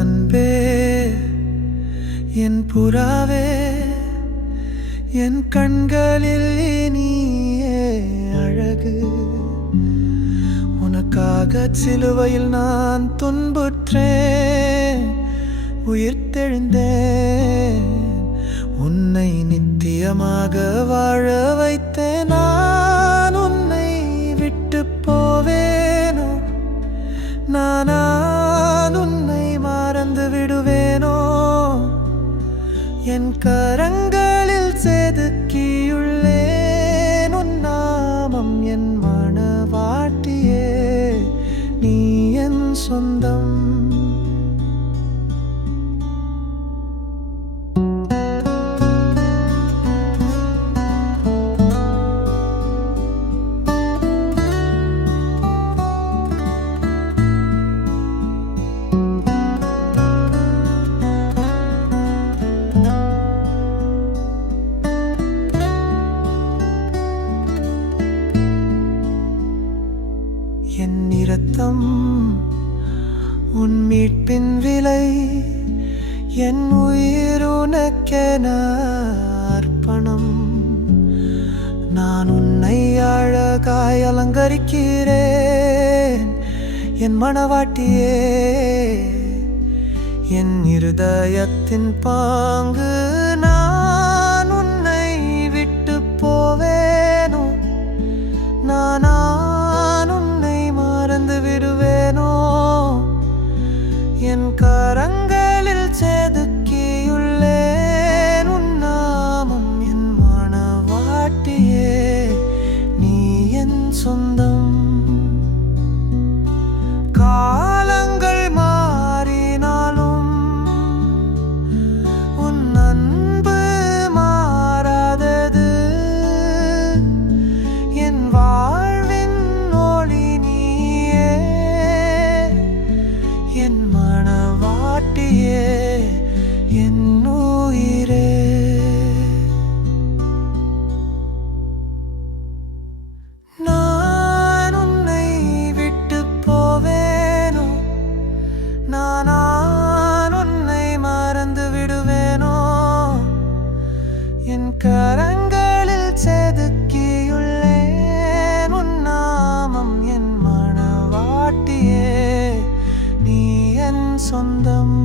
அன்பே என் புறாவே என் கண்களில் நீயே அழகு. உனக்காக சிலுவையில் நான் துன்புற்றேன், உயிர்த்தெழுந்தேன். உன்னை நித்தியமாக வாழ வைத்தேன். நான் உன்னை விட்டு போவேனோ? நான் உன்னை மறந்து விடுவேனோ? என் கரங்களில் செதுக்கியுள்ளேன் உன் நாமம். என் மனவாட்டியே, நீ என் சொந்தம். என் இரத்தம் உன் மீட்பின் விலை, என் உயிர் உனக்கென அர்ப்பணம். நான் உன்னை அழகாய் அலங்கரிக்கிறேன் என் மனவாட்டியே. என் இருதயத்தின் பாங்கு, நான் உன்னை விட்டு போவேனோ? நான் உன்னை மறந்து விடுவேனோ? என் கரங்களில் செதுக்கியுள்ளேன் உன் நாமம். என் மனவாட்டியே, நீ என் சொந்தம். காலங்கள் மாறினாலும் உன் அன்பு மாறாதது. என் வாழ்வின் ஒளி நீயே, என் மனவாட்டியே, என் உயிரே. நான் உன்னை விட்டு போவேனோ? நான் உன்னை மறந்து விடுவேனோ? என் கரங்களில் செதுக்கியுள்ளேன் உன் நாமம். என் மனவாட்டியே, நீ என் சொந்தம்.